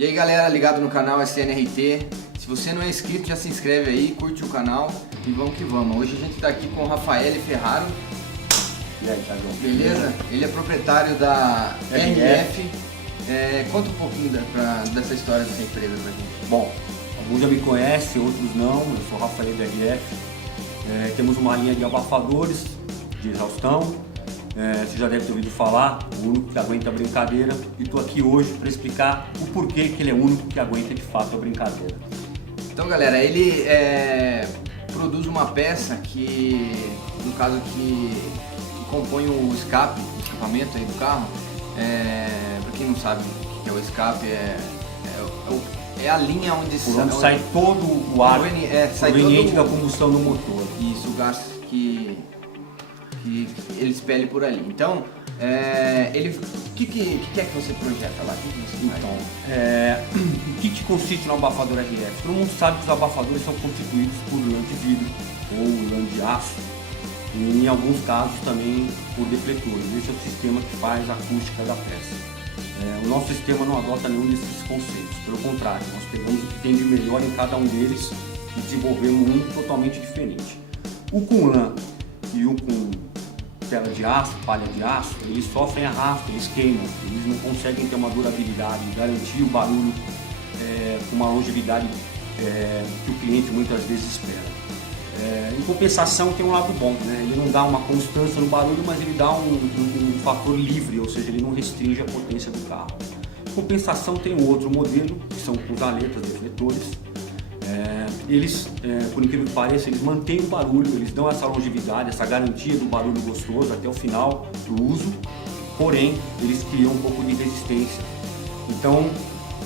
E aí galera, ligado no canal SNRT, se você não é inscrito já se inscreve aí, curte o canal e vamos que vamos. Hoje a gente está aqui com o Rafael Ferraro. E aí, Thiago? Beleza? Ele é proprietário da RF. Conta um pouquinho dessa história dessa empresa pra gente. Bom, alguns já me conhecem, outros não. Eu sou o Rafael da RF. Temos uma linha de abafadores de exaustão. Você já deve ter ouvido falar, o único que aguenta a brincadeira, e estou aqui hoje para explicar o porquê que ele é o único que aguenta de fato a brincadeira. Então galera, ele produz uma peça que, no caso, que compõe o escapamento aí do carro. Para quem não sabe o que é o escape, é a linha onde sai todo o ar proveniente da combustão do motor. Isso, o gás que ele expele por ali. Então, o que é que você projeta lá? O que consiste no abafador RF? Todo mundo sabe que os abafadores são constituídos por lã de vidro ou lã de aço, e em alguns casos também por defletores. Esse é o sistema que faz a acústica da peça. O nosso sistema não adota nenhum desses conceitos, pelo contrário, nós pegamos o que tem de melhor em cada um deles e desenvolvemos um totalmente diferente. O com lã e o com tela de aço, palha de aço, eles sofrem arrasto, eles queimam, eles não conseguem ter uma durabilidade, garantir o barulho com uma longevidade que o cliente muitas vezes espera. Em compensação, tem um lado bom, né? Ele não dá uma constância no barulho, mas ele dá um fator livre, ou seja, ele não restringe a potência do carro. Em compensação, tem um outro modelo, que são com aletas, defletores. Eles, por incrível que pareça, eles mantêm o barulho, eles dão essa longevidade, essa garantia do barulho gostoso até o final do uso, porém, eles criam um pouco de resistência. Então,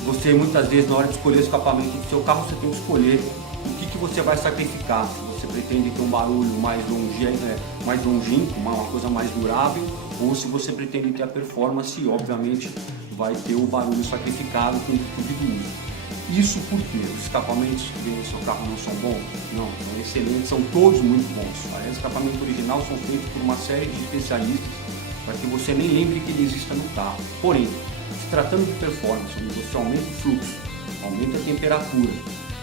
você muitas vezes, na hora de escolher o escapamento do seu carro, você tem que escolher o que você vai sacrificar. Se você pretende ter um barulho mais longínquo, uma coisa mais durável, ou se você pretende ter a performance, e obviamente vai ter o barulho sacrificado com o tipo de uso. Isso porque os escapamentos que vêm no seu carro não são bons? Não, são excelentes, são todos muito bons. Os escapamentos originais são feitos por uma série de especialistas para que você nem lembre que ele exista no carro. Porém, se tratando de performance, onde você aumenta o fluxo, aumenta a temperatura,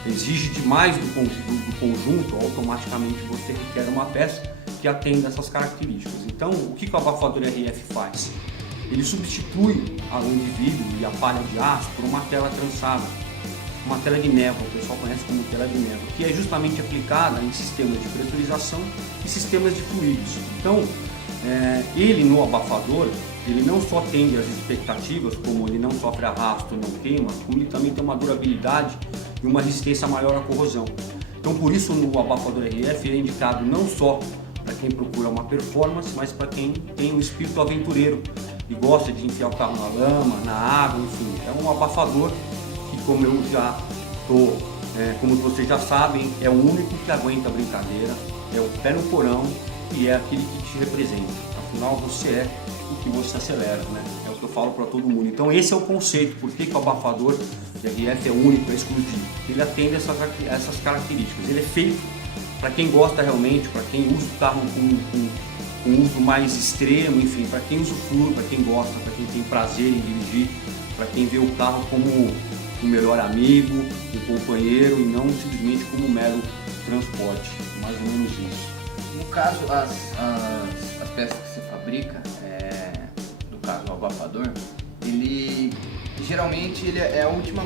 exige demais do conjunto, automaticamente você requer uma peça que atenda essas características. Então, o que o abafador RF faz? Ele substitui a lã de vidro e a palha de aço por uma tela trançada, uma tela de névoa, o pessoal conhece como tela de névoa, que é justamente aplicada em sistemas de pressurização e sistemas de fluidos. Então, ele no abafador, ele não só atende às expectativas, como ele não sofre arrasto, não queima, como ele também tem uma durabilidade e uma resistência maior à corrosão. Então, por isso, no abafador RF é indicado não só para quem procura uma performance, mas para quem tem um espírito aventureiro e gosta de enfiar o carro na lama, na água, enfim. É um abafador que, como eu já estou, como vocês já sabem, é o único que aguenta a brincadeira, é o pé no porão e é aquele que te representa. Afinal, você é o que você acelera, né? É o que eu falo para todo mundo. Então esse é o conceito, por que o abafador de RF é único, é exclusivo. Ele atende essas características. Ele é feito para quem gosta realmente, para quem usa o carro com uso mais extremo, enfim, para quem usufrui, para quem gosta, para quem tem prazer em dirigir, para quem vê o carro como um melhor amigo, um companheiro e não simplesmente como um mero transporte, mais ou menos isso. No caso, as peças que você fabrica, no caso o abafador, ele geralmente é a última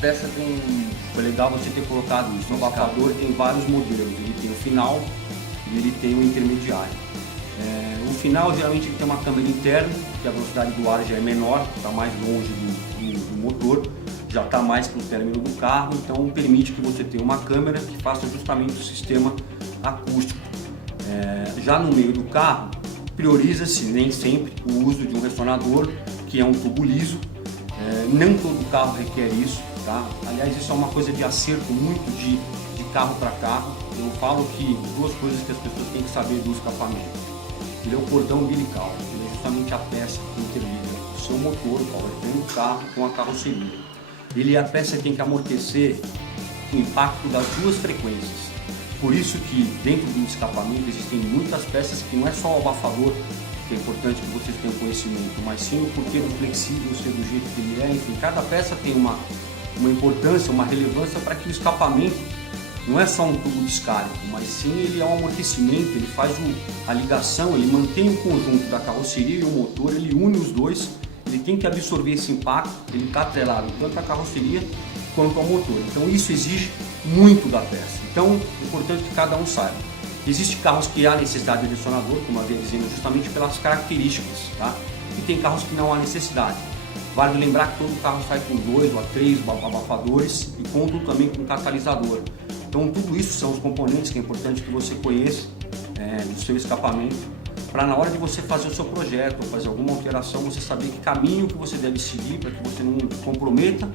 peça de um... Foi legal você ter colocado isso. O abafador tem vários modelos, ele tem o final e ele tem o intermediário. O final geralmente ele tem uma câmera interna, que a velocidade do ar já é menor, está mais longe do motor, já está mais para o término do carro, então permite que você tenha uma câmera que faça justamente o sistema acústico. Já no meio do carro, prioriza-se nem sempre o uso de um ressonador, que é um tubo liso. Não todo carro requer isso, tá? Aliás, isso é uma coisa de acerto muito de carro para carro. Eu falo que duas coisas que as pessoas têm que saber do escapamento. Ele é o cordão umbilical, ele é justamente a peça que interliga o seu motor, o powertrain do carro, com a carroceria. Ele é a peça que tem que amortecer o impacto das duas frequências. Por isso que dentro do escapamento existem muitas peças que não é só o abafador que é importante que vocês tenham conhecimento, mas sim o porquê do flexível ser do jeito que ele é. Enfim, cada peça tem uma importância, uma relevância para que o escapamento não é só um tubo de escárico, mas sim ele é um amortecimento, ele faz a ligação, ele mantém o conjunto da carroceria e o motor, ele une os dois, ele tem que absorver esse impacto, ele está atrelado tanto à carroceria quanto ao motor. Então isso exige muito da peça. Então é importante que cada um saiba. Existem carros que há necessidade de direcionador, como eu havia dizendo, justamente pelas características, tá? E tem carros que não há necessidade. Vale lembrar que todo carro sai com 2 ou 3 abafadores e contam também com catalisador. Então tudo isso são os componentes que é importante que você conheça do seu escapamento, para na hora de você fazer o seu projeto ou fazer alguma alteração, você saber que caminho que você deve seguir para que você não comprometa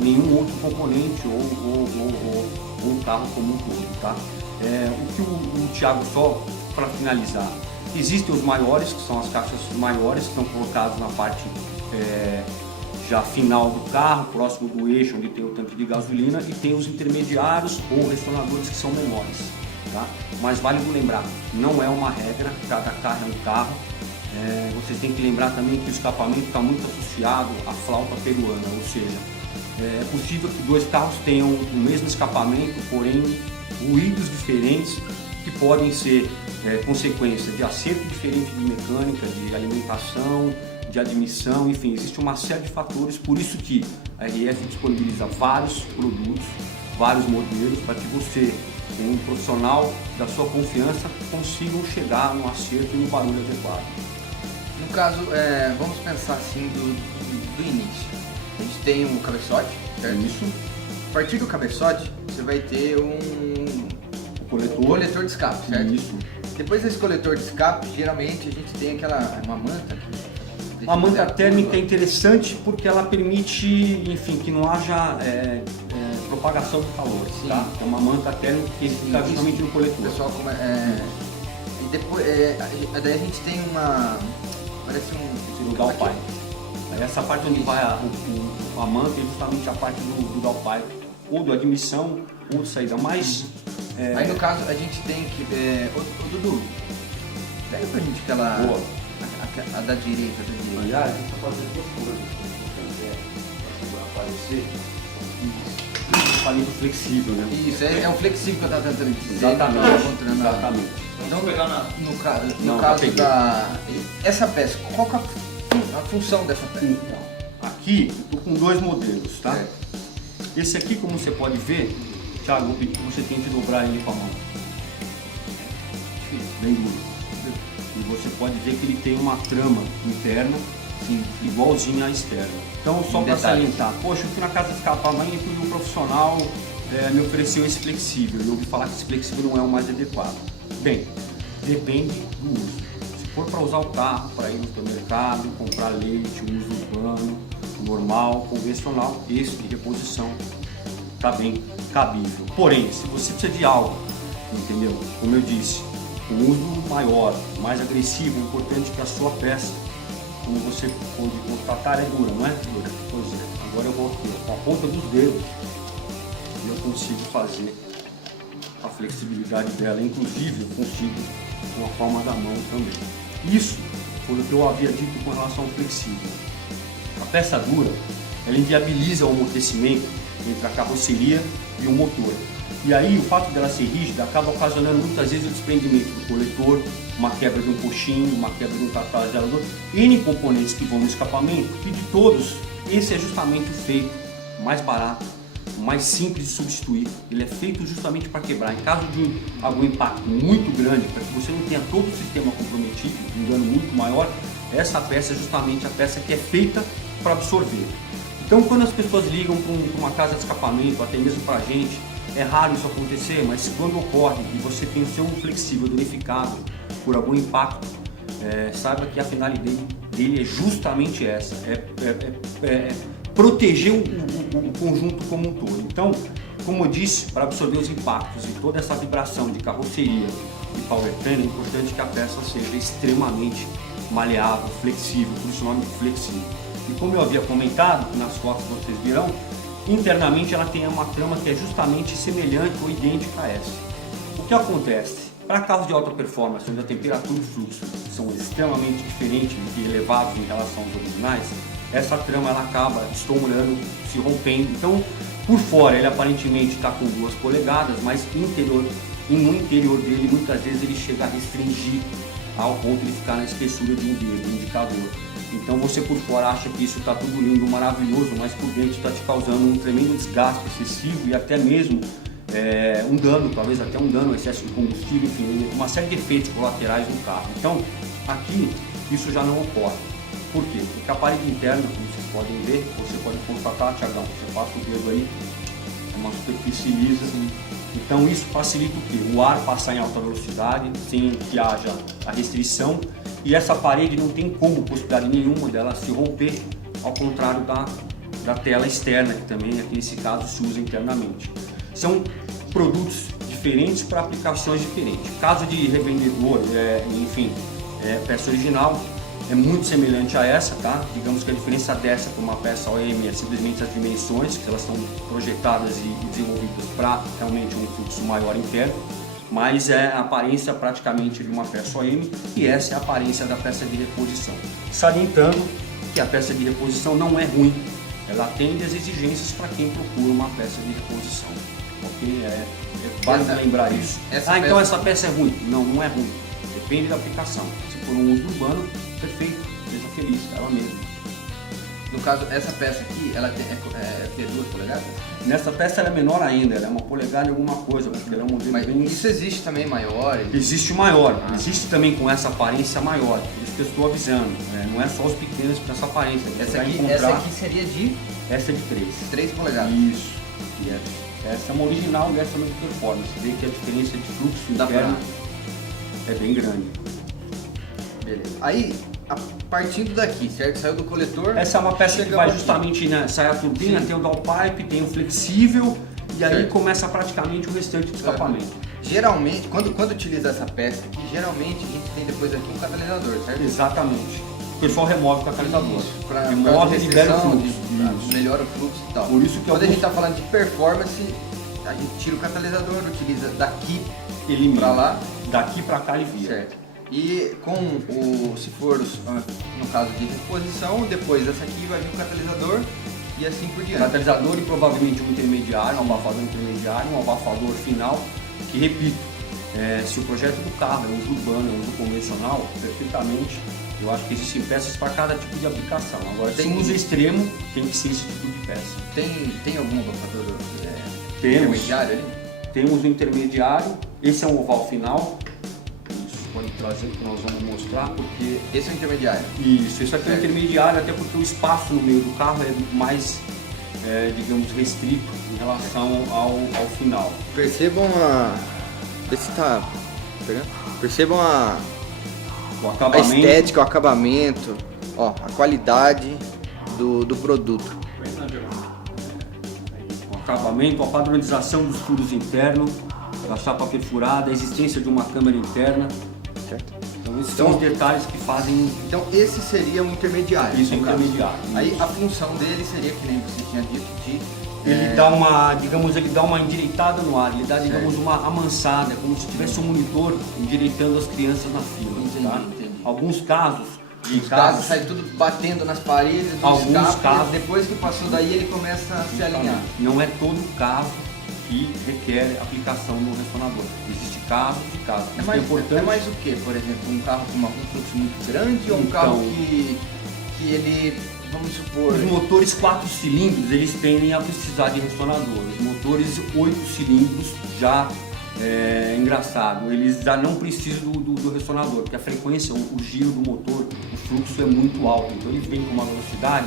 nenhum outro componente ou um carro como um todo, tá? O que o Thiago, só para finalizar, existem os maiores, que são as caixas maiores, que estão colocadas na parte já final do carro, próximo do eixo onde tem o tanque de gasolina, e tem os intermediários ou ressonadores que são menores, tá? Mas vale lembrar, não é uma regra, cada carro é um carro. Você tem que lembrar também que o escapamento está muito associado à flauta peruana, ou seja, é possível que dois carros tenham o mesmo escapamento, porém ruídos diferentes que podem ser consequência de acerto diferente de mecânica, de alimentação, de admissão, enfim, existe uma série de fatores, por isso que a RF disponibiliza vários produtos, vários modelos, para que você, com um profissional da sua confiança, consigam chegar no acerto e no barulho adequado. No caso, vamos pensar assim do início. A gente tem um cabeçote, certo? Isso. A partir do cabeçote, você vai ter um coletor de escape, certo? Isso. Depois desse coletor de escape, geralmente a gente tem uma manta. A manta térmica é interessante porque ela permite, enfim, que não haja propagação do calor. Sim. Tá? É uma manta térmica que fica justamente no coletor. Pessoal, e depois, daí a gente tem parece o downpipe. Essa parte onde vai a manta é justamente a parte do downpipe, ou do admissão, ou de saída. Mas aí no caso a gente tem que. O Dudu, pega pra gente aquela. Boa. A da direita. Aliás, a gente está fazendo duas coisas para aparecer. Palito flexível, né? Isso, é um flexível que eu estava tentando dizer. Exatamente. Exatamente. Então, no caso essa peça, qual que é a função dessa peça? Então, aqui eu estou com dois modelos, tá? Esse aqui, como você pode ver, Thiago, você tem que dobrar ele com a mão. Bem duro. E você pode ver que ele tem uma trama interna, sim, igualzinha à externa. Então, só para salientar, poxa, eu fui na casa de escapamento e um profissional me ofereceu esse flexível, e eu ouvi falar que esse flexível não é o mais adequado. Bem, depende do uso. Se for para usar o carro, para ir no supermercado, comprar leite, uso urbano, normal, convencional, esse de reposição está bem cabível. Porém, se você precisa de algo, entendeu? Como eu disse, um uso maior, mais agressivo, importante que a sua peça, como você pode constatar, é dura, não é? Dura. Pois é. Agora eu vou aqui, com a ponta dos dedos, e eu consigo fazer a flexibilidade dela, inclusive eu consigo com a palma da mão também. Isso foi o que eu havia dito com relação ao flexível. A peça dura, ela inviabiliza o amortecimento entre a carroceria e o motor. E aí o fato dela ser rígida acaba ocasionando muitas vezes o desprendimento do coletor, uma quebra de um coxinho, uma quebra de um catalisador, N componentes que vão no escapamento, e de todos, esse é justamente o feito mais barato, mais simples de substituir. Ele é feito justamente para quebrar. Em caso de algum impacto muito grande, para que você não tenha todo o sistema comprometido, um dano muito maior, essa peça é justamente a peça que é feita para absorver. Então quando as pessoas ligam para uma casa de escapamento, até mesmo para a gente, é raro isso acontecer, mas quando ocorre e você tem o seu flexível danificado por algum impacto, saiba que a finalidade dele é justamente essa, proteger o conjunto como um todo. Então, como eu disse, para absorver os impactos e toda essa vibração de carroceria e powertrain, é importante que a peça seja extremamente maleável, flexível, por isso o nome de flexível. E como eu havia comentado, nas fotos vocês verão, internamente ela tem uma trama que é justamente semelhante ou idêntica a essa. O que acontece? Para carros de alta performance, onde a temperatura e o fluxo são extremamente diferentes e elevados em relação aos originais, essa trama ela acaba estourando, se rompendo. Então, por fora ele aparentemente está com 2 polegadas, mas no interior dele muitas vezes ele chega a restringir ao ponto de ficar na espessura de um dedo, um indicador. Então você por fora acha que isso está tudo lindo, maravilhoso, mas por dentro está te causando um tremendo desgaste excessivo e até mesmo um dano, talvez até um dano, excesso de combustível, enfim, uma série de efeitos colaterais no carro. Então aqui isso já não ocorre. Por quê? Porque a parede interna, como vocês podem ver, você pode constatar, Thiagão, você passa o dedo aí, é uma superfície lisa. Então isso facilita o quê? O ar passar em alta velocidade, sem que haja a restrição, e essa parede não tem como, possibilidade nenhuma dela se romper, ao contrário da tela externa, que também aqui nesse caso se usa internamente. São produtos diferentes para aplicações diferentes. Caso de revendedor, enfim, peça original, é muito semelhante a essa, tá? Digamos que a diferença dessa para uma peça OEM é simplesmente as dimensões, que elas estão projetadas e desenvolvidas para realmente um fluxo maior interno, mas é a aparência praticamente de uma peça OEM e essa é a aparência da peça de reposição. Salientando que a peça de reposição não é ruim, ela atende às exigências para quem procura uma peça de reposição, ok? Vale lembrar isso. Então essa peça é ruim. Não, não é ruim, depende da aplicação. Se for um uso urbano, perfeito, seja feliz, ela mesma. No caso, essa peça aqui, ela tem 2 polegadas? Nessa peça ela é menor ainda, ela é 1 polegada e alguma coisa, porque ela é um modelo bem... Isso existe também maior? Existe maior, existe também com essa aparência maior, por isso que eu estou avisando, não é só os pequenos com essa aparência. Essa aqui seria de? Essa é de 3. 3 polegadas? Isso, essa é uma original e essa é uma de performance, você vê que a diferença de fluxo interno é bem grande. Beleza. Aí, partindo daqui, certo? Saiu do coletor. Essa é uma peça que vai justamente, né? Sai a turbina, tem o downpipe, tem o flexível e aí começa praticamente o restante do escapamento. Geralmente, quando utiliza essa peça aqui, geralmente a gente tem depois aqui um catalisador, certo? Exatamente. O pessoal remove o catalisador. Remove e libera o fluxo. Melhora o fluxo e tal. Por isso que quando a gente está falando de performance, a gente tira o catalisador, utiliza daqui para lá. Daqui para cá alivia. Certo. E se for no caso de reposição, depois dessa aqui vai vir o catalisador e assim por diante. Catalisador e provavelmente um intermediário, um abafador intermediário, um abafador final, que repito, se o projeto do carro é uso urbano, é uso convencional, perfeitamente, eu acho que existem peças para cada tipo de aplicação. Agora, se uso extremo, tem que ser esse tipo de peça. Tem algum abafador intermediário ali? Temos um intermediário, esse é um oval final. Pode trazer que nós vamos mostrar, porque esse é o intermediário. Isso aqui é o intermediário, até porque o espaço no meio do carro é mais, digamos, restrito em relação ao final. Percebam vê se tá pegando. Percebam a estética, o acabamento, ó, a qualidade do produto. O acabamento, a padronização dos furos internos, a chapa perfurada, a existência de uma câmera interna. Certo. Então esses são os detalhes que fazem... Então esse seria um intermediário. Isso é um intermediário. Aí a função dele seria, que nem você tinha dito, ele dá uma, digamos, ele dá uma endireitada no ar, ele dá, digamos, uma amansada, como se tivesse um monitor endireitando as crianças na fila. Entendi. Alguns casos... Os casos sai tudo batendo nas paredes, casos, depois que passou daí ele começa a se alinhar. Não é todo caso que requer aplicação no ressonador. Existe casos e casos. É mais o que, por exemplo? Um carro com um fluxo muito grande ou um carro que ele, vamos supor... Os motores 4 cilindros, eles tendem a precisar de ressonador. Os motores 8 cilindros já engraçado, eles já não precisam do ressonador, porque a frequência, o giro do motor, o fluxo é muito alto. Então ele vem com uma velocidade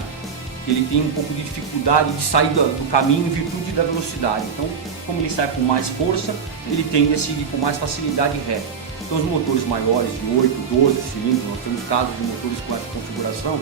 que ele tem um pouco de dificuldade de sair do caminho em virtude da velocidade. Então, como ele sai com mais força, ele tende a seguir com mais facilidade reta. Então, os motores maiores de 8, 12 cilindros, nós temos casos de motores com essa configuração,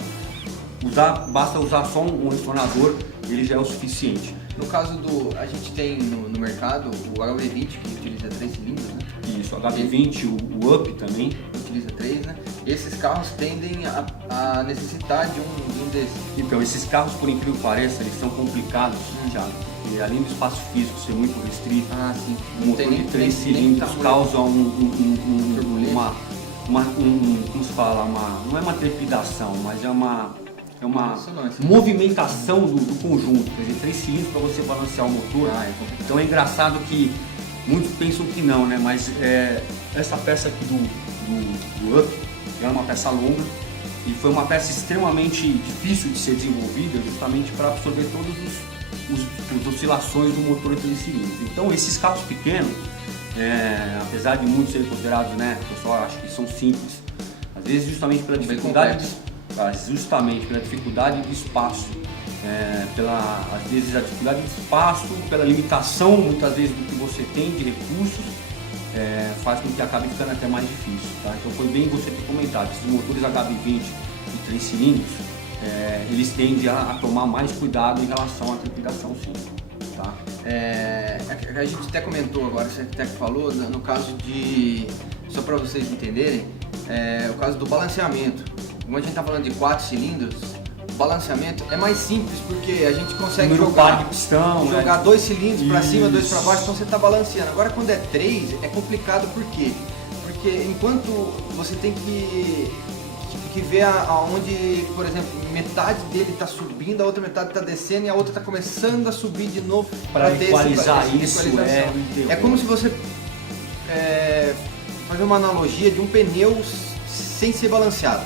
basta usar só um ressonador, ele já é o suficiente. No caso a gente tem no mercado o HB20 que utiliza 3 cilindros, né? Isso, o HB20, o UP também. Utiliza 3, né? Esses carros tendem a necessitar de um desses. Então, esses carros, por incrível que pareça, eles são complicados, Thiago, porque além do espaço físico ser muito restrito, sim. o motor de 3 cilindros causa como se fala, não é uma trepidação, mas é uma movimentação do conjunto, quer dizer, 3 cilindros para você balancear o motor. Então é engraçado que muitos pensam que não, né? Mas essa peça aqui do Up é uma peça longa e foi uma peça extremamente difícil de ser desenvolvida justamente para absorver todas as oscilações do motor de 3 cilindros. Então esses carros pequenos, apesar de muitos serem considerados, né, o pessoal acha que são simples, às vezes justamente pela dificuldade de espaço, às vezes a dificuldade de espaço, pela limitação muitas vezes do que você tem de recursos, faz com que acabe ficando até mais difícil, tá? Então foi bem você ter comentado, esses motores HB20 de 3 cilindros, eles tendem a tomar mais cuidado em relação à trepidação, sim, tá? A gente até comentou agora, você até falou, no caso de, só para vocês entenderem, o caso do balanceamento. Como a gente está falando de 4 cilindros, o balanceamento é mais simples porque a gente consegue jogar 2 cilindros para cima, 2 para baixo, então você está balanceando. Agora quando é 3 é complicado, por quê? Porque enquanto você tem que ver aonde, por exemplo, metade dele está subindo, a outra metade está descendo e a outra está começando a subir de novo para equalizar isso. É como se você fazer uma analogia de um pneu sem ser balanceado.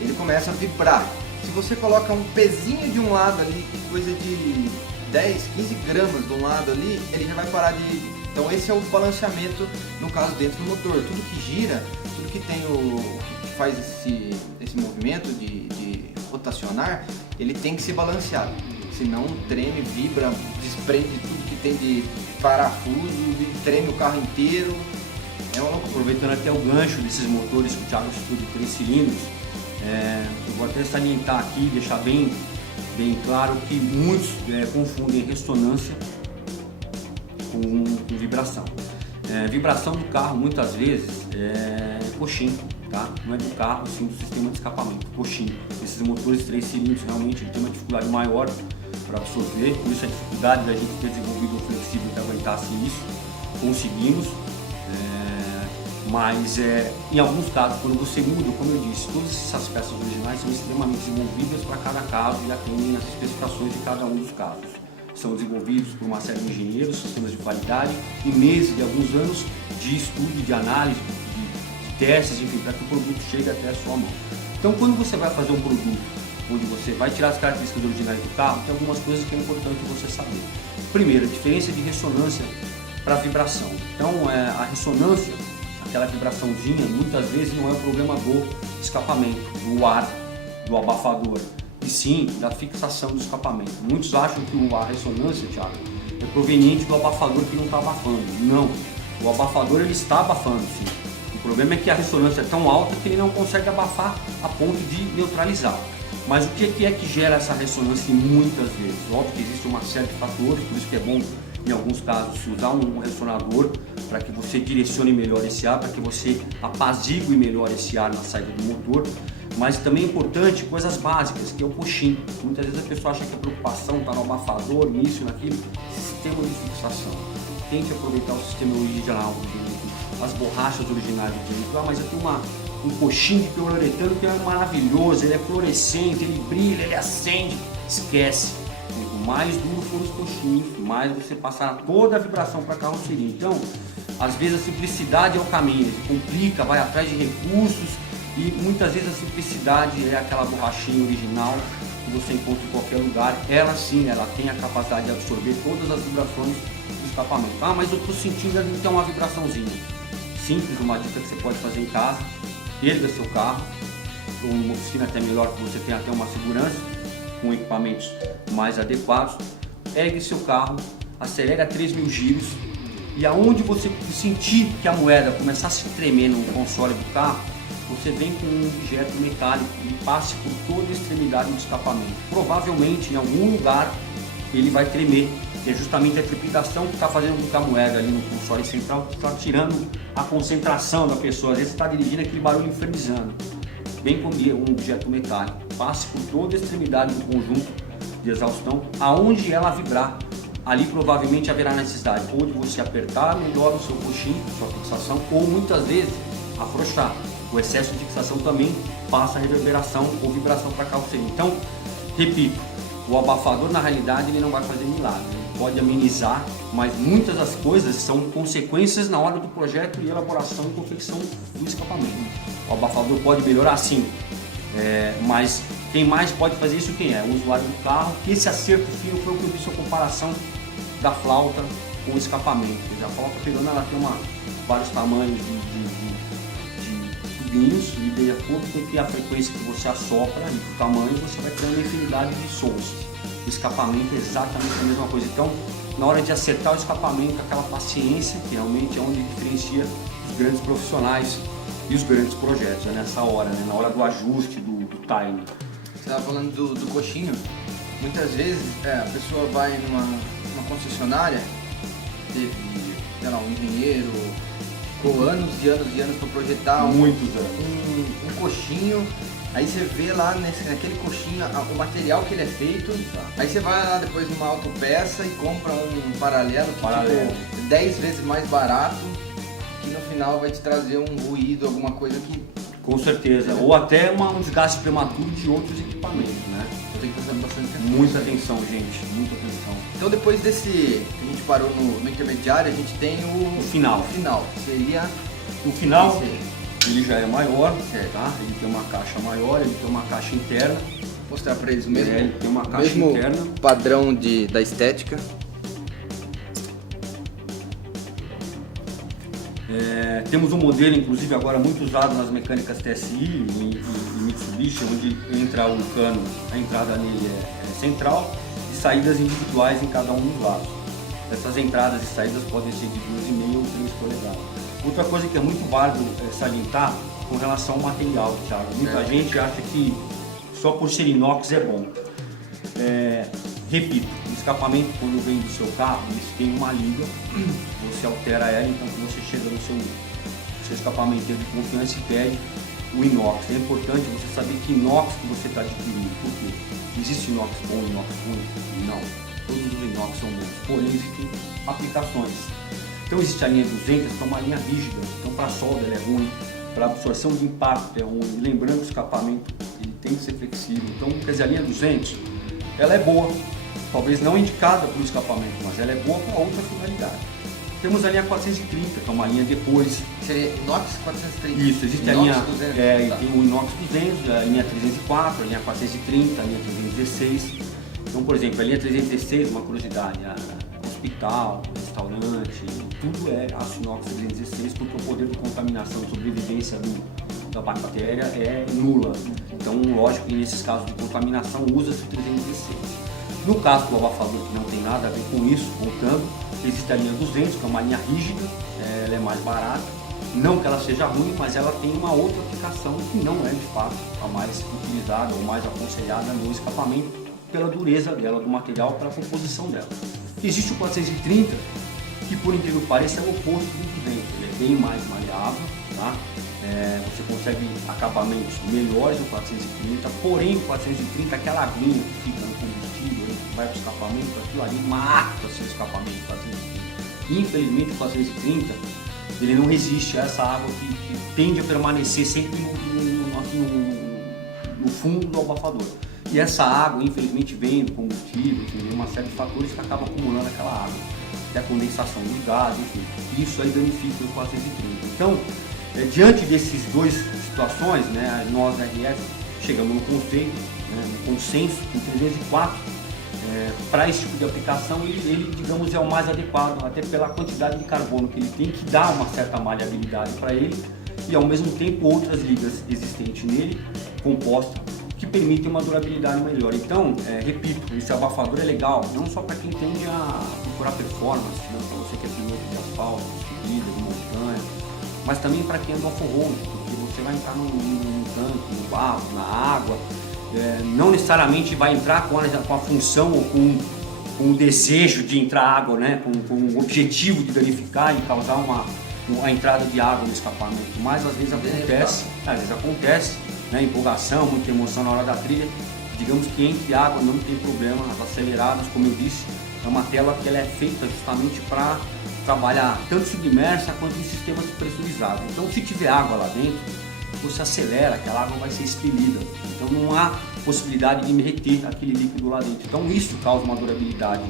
Ele começa a vibrar. Se você coloca um pezinho de um lado ali, coisa de 10, 15 gramas de um lado ali, ele já vai parar de... Então esse é o balanceamento, no caso, dentro do motor. Tudo que gira, tudo que tem que faz esse movimento de rotacionar, ele tem que ser balanceado. Senão treme, vibra, desprende tudo que tem de parafuso, treme o carro inteiro. Aproveitando até o gancho desses motores que o Thiago citou de 3 cilindros, eu vou até salientar aqui, deixar bem claro que muitos confundem ressonância com vibração. Vibração do carro muitas vezes é coxim, tá? Não é do carro, sim do sistema de escapamento, coxim. Esses motores 3 cilindros realmente tem uma dificuldade maior para absorver, por isso a dificuldade da gente ter desenvolvido um flexível que aguentasse isso. Conseguimos. Mas em alguns casos, quando você muda, como eu disse, todas essas peças originais são extremamente desenvolvidas para cada caso e atendem às especificações de cada um dos casos. São desenvolvidos por uma série de engenheiros, sistemas de qualidade, em meses de alguns anos de estudo, de análise, de testes, enfim, para que o produto chegue até a sua mão. Então, quando você vai fazer um produto onde você vai tirar as características originais do carro, tem algumas coisas que é importante você saber. Primeiro, a diferença de ressonância para vibração. Então, a ressonância, aquela vibraçãozinha, muitas vezes não é o problema do escapamento, do ar, do abafador, e sim da fixação do escapamento. Muitos acham que a ressonância, Thiago, é proveniente do abafador que não está abafando. Não, o abafador ele está abafando, sim. O problema é que a ressonância é tão alta que ele não consegue abafar a ponto de neutralizar. Mas o que é que gera essa ressonância muitas vezes? Óbvio que existe uma série de fatores, por isso que é bom, em alguns casos, se usar um ressonador para que você direcione melhor esse ar, para que você apazigue melhor esse ar na saída do motor. Mas também é importante coisas básicas, que é o coxim. Muitas vezes a pessoa acha que a preocupação está no abafador, nisso, naquilo. Sistema de fixação. Tente aproveitar o sistema original do veículo, as borrachas originais do veículo. Mas eu tenho um coxim de poliuretano que é maravilhoso, ele é fluorescente, ele brilha, ele acende. Esquece. Quanto mais duro for os coxins, mais você passará toda a vibração para a carroceria. Então, às vezes a simplicidade é o caminho, ele complica, vai atrás de recursos e muitas vezes a simplicidade é aquela borrachinha original que você encontra em qualquer lugar. Ela sim, ela tem a capacidade de absorver todas as vibrações do escapamento. Ah, mas eu estou sentindo ali então uma vibraçãozinha. Simples, uma dica que você pode fazer em casa: erga seu carro, ou uma oficina até melhor, que você tem até uma segurança, com equipamentos mais adequados. Ergue seu carro, acelera 3.000 giros e aonde você sentir que a moeda começar a se tremer no console do carro, você vem com um objeto metálico e passe por toda a extremidade do escapamento. Provavelmente em algum lugar ele vai tremer, que é justamente a trepidação que está fazendo com que a moeda ali no console central está tirando a concentração da pessoa. Às vezes está dirigindo aquele barulho infernizando. Vem com um objeto metálico, passe por toda a extremidade do conjunto de exaustão, aonde ela vibrar. Ali provavelmente haverá necessidade ou de você apertar melhor o seu coxim, sua fixação, ou muitas vezes afrouxar. O excesso de fixação também passa reverberação ou vibração para a carroceria. Então, repito, o abafador na realidade ele não vai fazer milagre, ele pode amenizar, mas muitas das coisas são consequências na hora do projeto e elaboração e confecção do escapamento. O abafador pode melhorar sim, mas quem mais pode fazer isso quem é? O usuário do carro. Esse acerto fino foi o que eu disse a comparação da flauta com o escapamento. A flauta pegando, ela tem vários tamanhos de tubinhos e de acordo com a frequência que você assopra e o tamanho, você vai criando uma infinidade de sons. O escapamento é exatamente a mesma coisa. Então, na hora de acertar o escapamento, aquela paciência que realmente é onde diferencia os grandes profissionais e os grandes projetos, nessa hora, na hora do ajuste, do timing. Você estava falando do coxinho. Muitas vezes a pessoa vai numa concessionária, teve, sei lá, um engenheiro, ficou anos e anos e anos para projetar um coxinho. Aí você vê lá naquele coxinho o material que ele é feito. Aí você vai lá depois numa autopeça e compra um paralelo que tipo 10 vezes mais barato, que no final vai te trazer um ruído, alguma coisa que... Com certeza, ou até um desgaste prematuro de outros equipamentos, né? Eu tenho que prestar bastante atenção. Muita atenção, gente, muita atenção. Então depois desse, a gente parou no intermediário, a gente tem o final. Seria... O final, ele já é maior, tá? Ele tem uma caixa maior, ele tem uma caixa interna. Vou mostrar para eles o mesmo, ele tem uma caixa mesmo interna. Padrão da estética. Temos um modelo, inclusive, agora muito usado nas mecânicas TSI e Mitsubishi, onde entra o cano, a entrada nele é central e saídas individuais em cada um dos lados. Essas entradas e saídas podem ser de 2,5 ou 3 polegadas. Outra coisa que é muito válido salientar com relação ao material, Thiago. Muita gente acha que só por ser inox é bom. Repito, o escapamento, quando vem do seu carro, ele tem uma liga, você altera ela, então quando você chega no seu escapamento de confiança e pede o inox. É importante você saber que inox que você está adquirindo. Por quê? Existe inox bom e inox ruim? Não. Todos os inox são bons, porém existem aplicações. Então existe a linha 200, que é uma linha rígida, então para solda ela é ruim, para absorção de impacto é ruim. E lembrando que o escapamento ele tem que ser flexível, então quer dizer, a linha 200 ela é boa, talvez não indicada para o escapamento, mas ela é boa para outra finalidade. Temos a linha 430, que é uma linha depois. Seria inox 430? Isso, existe inox a linha 200, tem o inox 200, a linha 304, a linha 430, a linha 316. Então, por exemplo, a linha 316, uma curiosidade, hospital, restaurante, tudo é aço inox 316, porque o poder de contaminação e sobrevivência da bactéria é nula. Então, lógico que nesses casos de contaminação usa-se o 316. No caso do abafador, que não tem nada a ver com isso, voltando, existe a linha 200, que é uma linha rígida, ela é mais barata. Não que ela seja ruim, mas ela tem uma outra aplicação que não é de fato a mais utilizada ou mais aconselhada no escapamento, pela dureza dela, do material, pela composição dela. Existe o 430, que por incrível que pareça é o oposto do 200, ele é bem mais maleável, tá? Você consegue acabamentos melhores no 430, porém o 430, aquela aguinha que fica no combustível, que vai para o escapamento, aquilo ali mata o seu escapamento 430. Infelizmente o 430 ele não resiste a essa água que tende a permanecer sempre no fundo do abafador. E essa água, infelizmente, vem do combustível, tem uma série de fatores que acaba acumulando aquela água. Tem a condensação de gás, enfim. Isso aí danifica o 430. Então, diante dessas duas situações, nós da RF chegamos no conceito, no consenso, em 304, para esse tipo de aplicação, ele, digamos, é o mais adequado, até pela quantidade de carbono que ele tem, que dá uma certa maleabilidade para ele, e ao mesmo tempo outras ligas existentes nele, compostas, que permitem uma durabilidade melhor. Então, repito, esse abafador é legal, não só para quem tende a procurar performance, para você que é piloto de asfalto, de subida, de montanha, mas também para quem é do off-road, porque você vai entrar num tanque, no barro, na água, não necessariamente vai entrar com a função ou com o desejo de entrar água, com o objetivo de danificar e causar a entrada de água no escapamento, mas às vezes acontece, empolgação, muita emoção na hora da trilha, digamos que entre água não tem problema, as aceleradas, como eu disse, é uma tela que ela é feita justamente para trabalhar tanto submersa quanto em sistemas pressurizados. Então, se tiver água lá dentro, você acelera, aquela água vai ser expelida. Então não há possibilidade de reter aquele líquido lá dentro. Então isso causa uma durabilidade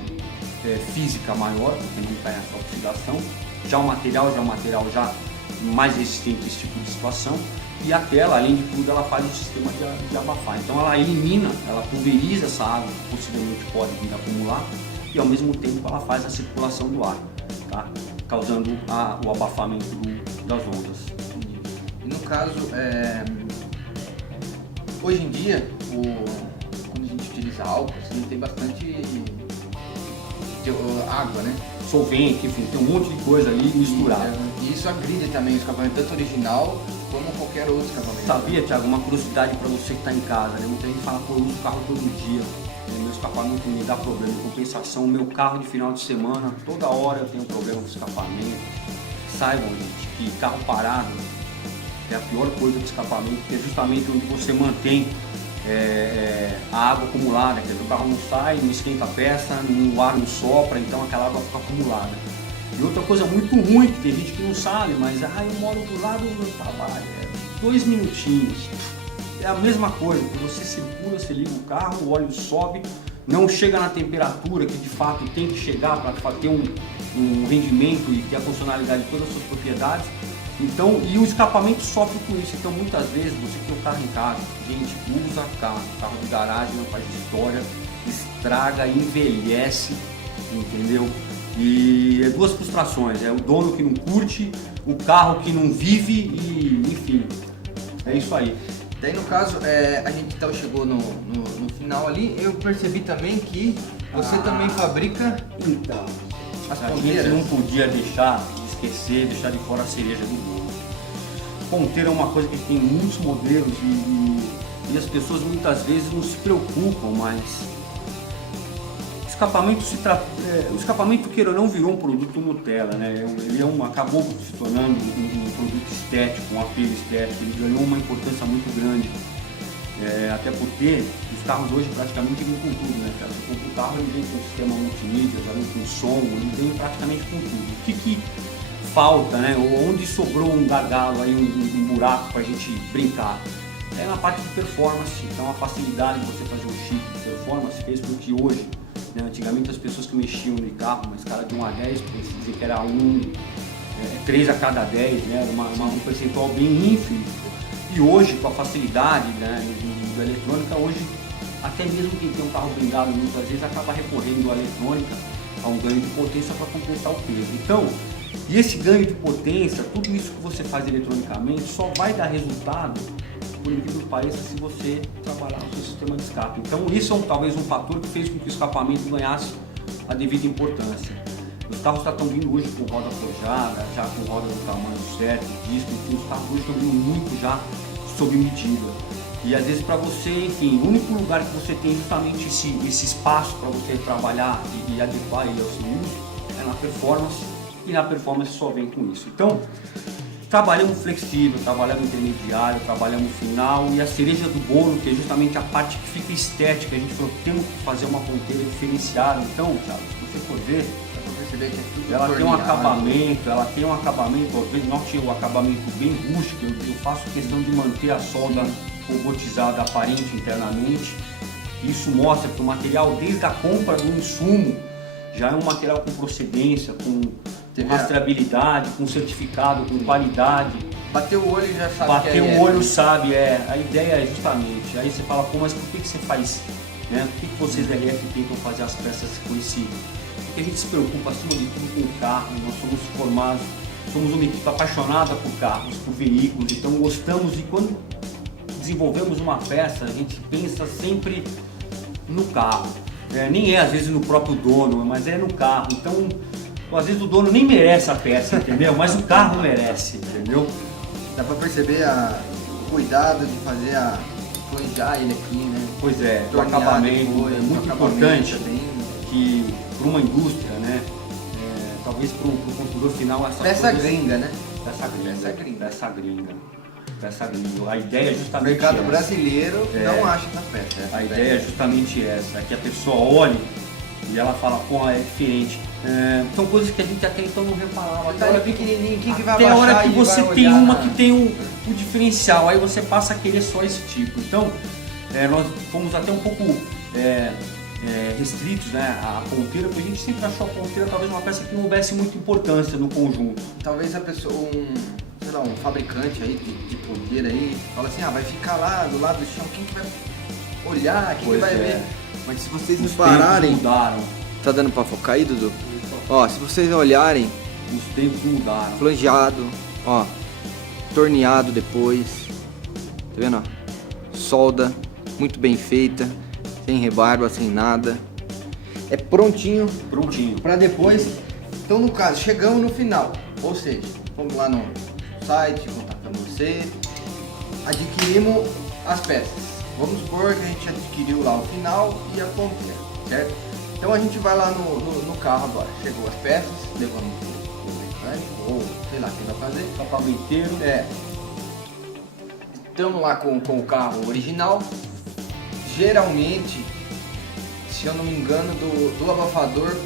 física maior, porque não tem essa oxidação. Já o material já mais resistente a esse tipo de situação. E a tela, além de tudo, ela faz um sistema de abafar. Então ela elimina, ela pulveriza essa água que possivelmente pode vir a acumular e ao mesmo tempo ela faz a circulação do ar, tá? Causando o abafamento das ondas. E no caso, hoje em dia, quando a gente utiliza álcool, assim, tem bastante água, né? Solvente, enfim, tem um monte de coisa ali misturada. E isso agride também o escapamento, tanto original como qualquer outro escapamento. Sabia, Thiago, uma curiosidade para você que está em casa, né? Muita gente fala, pô, eu uso o carro todo dia, meu escapamento me dá problema. Em compensação, o meu carro de final de semana, toda hora eu tenho problema com escapamento. Saibam, gente, que carro parado é a pior coisa do escapamento, porque é justamente onde você mantém a água acumulada, quer dizer, o carro não sai, não esquenta a peça, o ar não sopra, então aquela água fica acumulada. E outra coisa muito ruim, que tem gente que não sabe, mas eu moro do lado do meu trabalho, 2 minutinhos. É a mesma coisa, que você circula, você liga o carro, o óleo sobe, não chega na temperatura que de fato tem que chegar para ter um rendimento e ter a funcionalidade de todas as suas propriedades. Então, e o escapamento sofre com isso. Então muitas vezes você tem um carro em casa, gente usa carro de garagem, não faz história, estraga, envelhece, entendeu? E é duas frustrações, o dono que não curte, o carro que não vive e enfim, é isso aí. Daí no caso, a gente então chegou no final ali, eu percebi também que você também fabrica então, as a ponteiras. gente não podia deixar de fora a cereja do bolo. Ponteira é uma coisa que tem muitos modelos e as pessoas muitas vezes não se preocupam, mas o escapamento, queira ou não, virou um produto Nutella, né? Ele acabou se tornando um produto estético, um apelo estético, ele ganhou uma importância muito grande. Até porque os carros hoje praticamente vêm com tudo, né? Você compra o carro, ele vem com sistema multimídia, já vem com som, ele vem praticamente com tudo. O que falta, né? Onde sobrou um gargalo, aí, um buraco para a gente brincar? É na parte de performance. Então a facilidade de você fazer um chip de performance fez com que hoje, né, antigamente as pessoas que mexiam no carro, uma escala de 1 a 10, dizer que era 3 a cada 10, né? Um percentual bem ínfimo. E hoje, com a facilidade, né, da eletrônica, hoje até mesmo quem tem um carro blindado muitas vezes acaba recorrendo à eletrônica, a um ganho de potência para compensar o peso. Então, e esse ganho de potência, tudo isso que você faz eletronicamente só vai dar resultado, por incrível que pareça, se você trabalhar no seu sistema de escape. Então isso é talvez um fator que fez com que o escapamento ganhasse a devida importância. Os carros estão vindo hoje com roda forjada, já com roda do tamanho certo, disco, enfim, os carros hoje estão vindo muito já sob medida. E às vezes para você, enfim, o único lugar que você tem justamente esse espaço para você trabalhar e adequar ele ao seu uso é na performance, e na performance só vem com isso. Então, trabalhamos flexível, trabalhamos intermediário, trabalhamos final e a cereja do bolo, que é justamente a parte que fica estética. A gente falou que temos que fazer uma ponteira diferenciada. Então, Thiago, se você for ver, ela tem um acabamento, note o acabamento bem rústico. Eu faço questão de manter a solda robotizada aparente internamente. Isso mostra que o material, desde a compra do insumo, já é um material com procedência, com rastreabilidade, com certificado, com qualidade. Bateu o olho e já sabe. Bateu o olho, sabe, a ideia é justamente. Aí você fala, pô, mas por que você faz, né? Por que vocês da LF tentam fazer as peças com esse? Porque a gente se preocupa acima de tudo com o carro, nós somos formados, somos uma equipe apaixonada por carros, por veículos, então gostamos e quando desenvolvemos uma peça, a gente pensa sempre no carro. Nem é às vezes no próprio dono, mas é no carro. Então, às vezes o dono nem merece a peça, entendeu? Mas o carro merece, entendeu? Dá pra perceber o cuidado de fazer planejar ele aqui, né? Pois é, o acabamento é muito importante que para uma indústria, né? Talvez para o consumidor final peça gringa, né? Peça gringa. A ideia é justamente o mercado brasileiro não acha essa peça. A ideia é justamente essa, que a pessoa olhe e ela fala, pô, é diferente. São coisas que a gente até então não reparava. Tá ali pequenininho, quem que vai até a baixar hora que e você vai tem olhar uma na- que tem um diferencial, aí você passa a querer só esse tipo. Então, nós fomos até um pouco restritos, né, à ponteira, porque a gente sempre achou a ponteira talvez uma peça que não houvesse muita importância no conjunto. Talvez a pessoa, sei lá, um fabricante aí de ponteira aí, fala assim, vai ficar lá do lado do chão, quem que vai olhar, quem que Pois vai é. ver? Mas se vocês Os repararem, tempos mudaram. tá dando pra focar aí, Dudu? Ó, se vocês olharem, Os tempos mudaram. flangeado, ó, torneado depois, tá vendo, ó? Solda, muito bem feita, sem rebarba, sem nada. É prontinho Prontinho. para depois. Então, no caso, chegamos no final, ou seja, fomos lá no site, contactamos você, adquirimos as peças. Vamos supor que a gente adquiriu lá o final e a ponteira, certo? Então a gente vai lá no carro agora. Chegou as peças, levamos o mecânico, ou sei lá quem vai fazer. Escapamenteiro. Estamos lá com o carro original. Geralmente, se eu não me engano, do abafador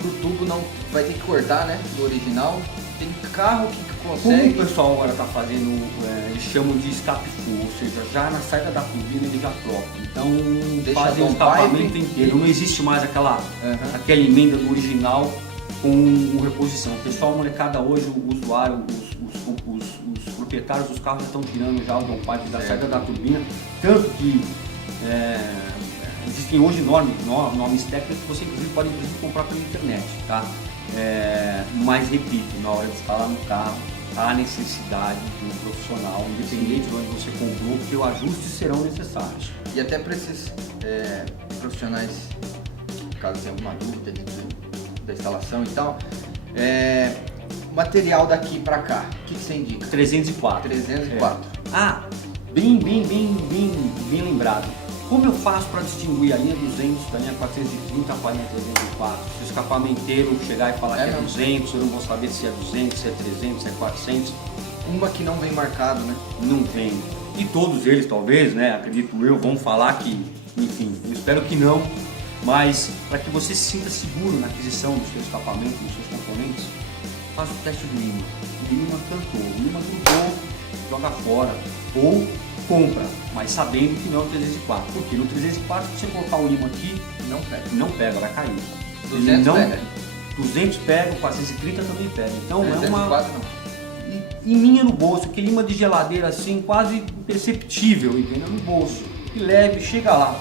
pro tubo não vai ter que cortar, né? Do original. Tem carro que Como o consegue. pessoal agora está fazendo, eles chamam de escape full, ou seja, já na saída da turbina ele já troca. Então Deixa fazem o bom escapamento pipe inteiro. Não existe mais aquela emenda do original com o reposição. O pessoal, molecada hoje, o usuário, os proprietários dos carros já estão tirando já o downpipe da saída da turbina, tanto que existem hoje normas técnicas que você inclusive pode comprar pela internet, tá? Mas repito, na hora de instalar no carro, há necessidade de um profissional, independente de onde você comprou, porque os ajustes serão necessários. E até para esses profissionais, caso tenha alguma dúvida da instalação e tal, material daqui para cá, o que você indica? 304. 304. Bem lembrado. Como eu faço para distinguir a linha 200 da linha 430 para a linha 304? Se o escapamenteiro chegar e falar que é não. 200, eu não vou saber se é 200, se é 300, se é 400. Uma que não vem marcado, né? Não vem. E todos eles, talvez, né, acredito eu, vão falar que, enfim, eu espero que não, mas para que você se sinta seguro na aquisição do seu escapamento, dos seus componentes, faça o teste do imã. O imã cantou, o imã grudou, joga fora, ou compra, mas sabendo que não é o 304. Porque no 304, se você colocar o imã aqui, não pega, vai cair. 200 não, pega. 200 pega, 430 também pega. Então é 304 uma... não. E minha no bolso, aquele imã de geladeira assim, quase imperceptível, entendeu? No bolso. E leve, chega lá,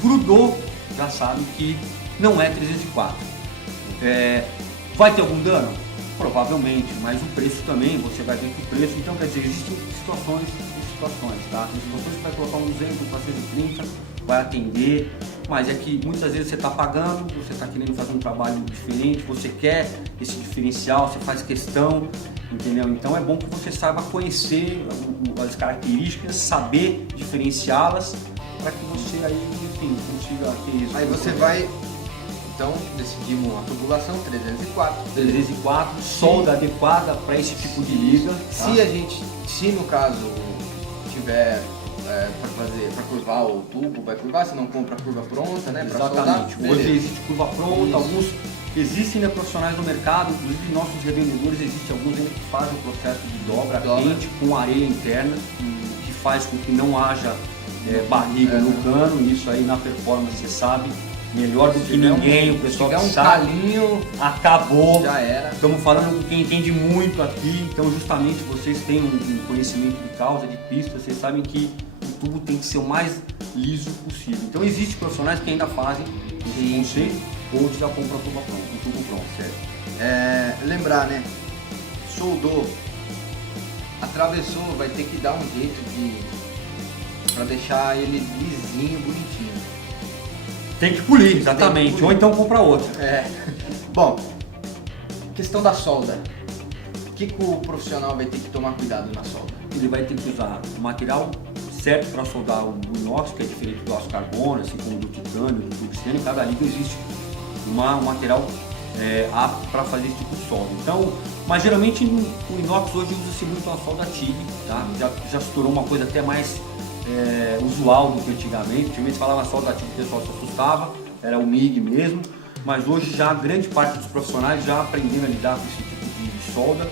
grudou, já sabe que não é 304. Vai ter algum dano? Provavelmente, mas o preço também, você vai ver que o preço, então quer dizer, existem situações, tá? Tem situações que vai colocar um 200, um 430, vai atender, mas é que muitas vezes você está pagando, você está querendo fazer um trabalho diferente, você quer esse diferencial, você faz questão, entendeu? Então é bom que você saiba conhecer as características, saber diferenciá-las, para que você aí, enfim, consiga ter isso. Aí você vai, então decidimos a tubulação 304. 304, solda adequada para esse tipo de liga. Tá? Se no caso tiver para curvar o tubo, vai curvar, se não compra a curva pronta, né? Pra Exatamente. soldar, Hoje beleza. existe curva pronta, alguns existem, né, profissionais no mercado, inclusive nossos revendedores, existem alguns ainda que fazem o processo de dobra quente com areia interna, que faz com que não haja barriga no cano. Isso aí na performance você sabe melhor do que ninguém, o pessoal que um sabe, calinho, acabou. já era. Estamos falando com quem entende muito aqui, então justamente vocês têm um conhecimento de causa, de pista, vocês sabem que o tubo tem que ser o mais liso possível. Então existem profissionais que ainda fazem esse conceito ou já compram o tubo pronto, certo? Lembrar, né? Soldou, atravessou, vai ter que dar um jeito para deixar ele lisinho, bonitinho. Tem que polir, exatamente, Tem que polir. ou então compra outro. Bom, questão da solda. O que o profissional vai ter que tomar cuidado na solda? Ele vai ter que usar o material certo para soldar o inox, que é diferente do aço carbono, assim como do titânio, do tungstênio. Cada liga existe um material apto para fazer esse tipo de solda. Então, mas geralmente o inox hoje usa-se muito a solda TIG, tá? Já se tornou uma coisa até mais usual do que antigamente. Antigamente falava solda TIG, o pessoal se assustava, era o MIG mesmo. mas hoje já a grande parte dos profissionais já aprenderam a lidar com esse tipo de solda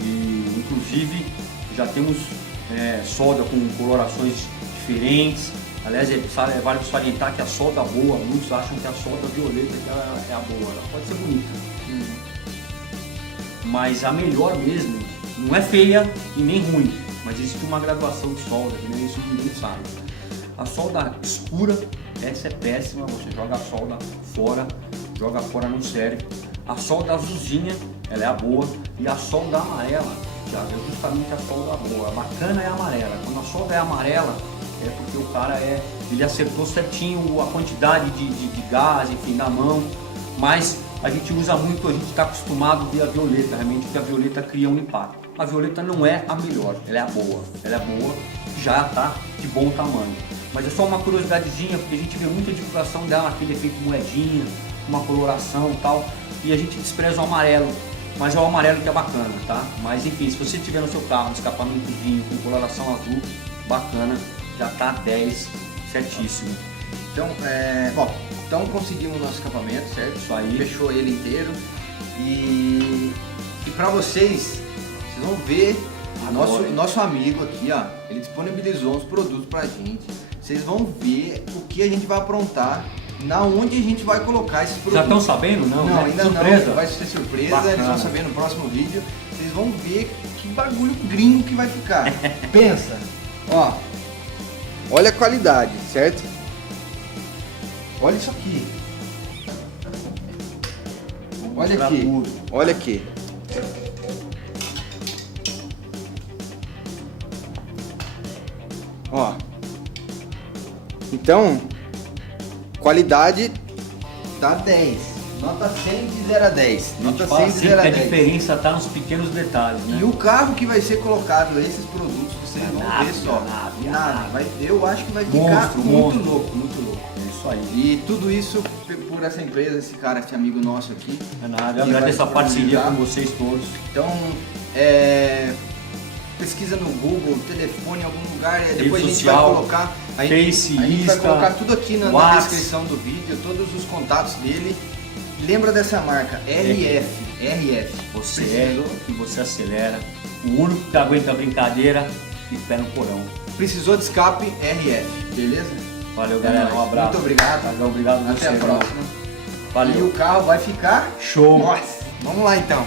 e inclusive já temos solda com colorações diferentes. Aliás, vale salientar que a solda boa, muitos acham que a solda violeta que ela é a boa, ela pode ser bonita. Mas a melhor mesmo não é feia e nem ruim, mas existe uma graduação de solda, que nem isso ninguém sabe. A solda escura, essa é péssima, você joga a solda fora, joga fora não serve. A solda azulzinha, ela é a boa, e a solda amarela, já é justamente a solda boa. A bacana é a amarela. Quando a solda é amarela, é porque o cara ele acertou certinho a quantidade de gás, enfim, na mão, mas a gente usa muito, a gente está acostumado a ver a violeta, realmente, porque a violeta cria um impacto. A violeta não é a melhor, ela é a boa, já está de bom tamanho. Mas é só uma curiosidadezinha, porque a gente vê muita divulgação dela, aquele efeito moedinha, uma coloração e tal, e a gente despreza o amarelo, mas é o amarelo que é bacana, tá? Mas enfim, se você tiver no seu carro um escapamentozinho com coloração azul, bacana, já tá 10, certíssimo. Então, então conseguimos o nosso escapamento, certo? Isso aí. Fechou ele inteiro. E para vocês vão ver nosso amigo aqui, ó, ele disponibilizou uns produtos pra gente. Vocês vão ver o que a gente vai aprontar, na onde a gente vai colocar esses produtos. Já estão sabendo? Não, né? Ainda surpresa. não, vai ser surpresa, Bacana. eles vão saber no próximo vídeo. Vocês vão ver que bagulho gringo que vai ficar. Pensa, ó, olha a qualidade, certo? Olha isso aqui. Olha aqui, olha aqui. Ó. Então, qualidade tá 10. Nota 100 de 0 a 10. Nota 100 de 0 a 10. A diferença tá nos pequenos detalhes, né? E o carro que vai ser colocado esses produtos, vocês vão ver só. Nave. Eu acho que vai ficar muito louco, muito louco. É isso aí. E tudo isso por essa empresa, esse cara, esse amigo nosso aqui. É nada, eu agradeço a parceria com vocês todos. Então, pesquisa no Google, telefone, em algum lugar, depois a gente vai colocar. A gente vai colocar tudo aqui na descrição do vídeo, todos os contatos dele. Lembra dessa marca, RF. Você e você acelera. O único que aguenta a brincadeira e pé no porão. Precisou de escape, RF, beleza? Valeu, galera. Um abraço. Muito obrigado. Valeu, obrigado a você. Até a próxima. Valeu. E o carro vai ficar show. Nossa, vamos lá então.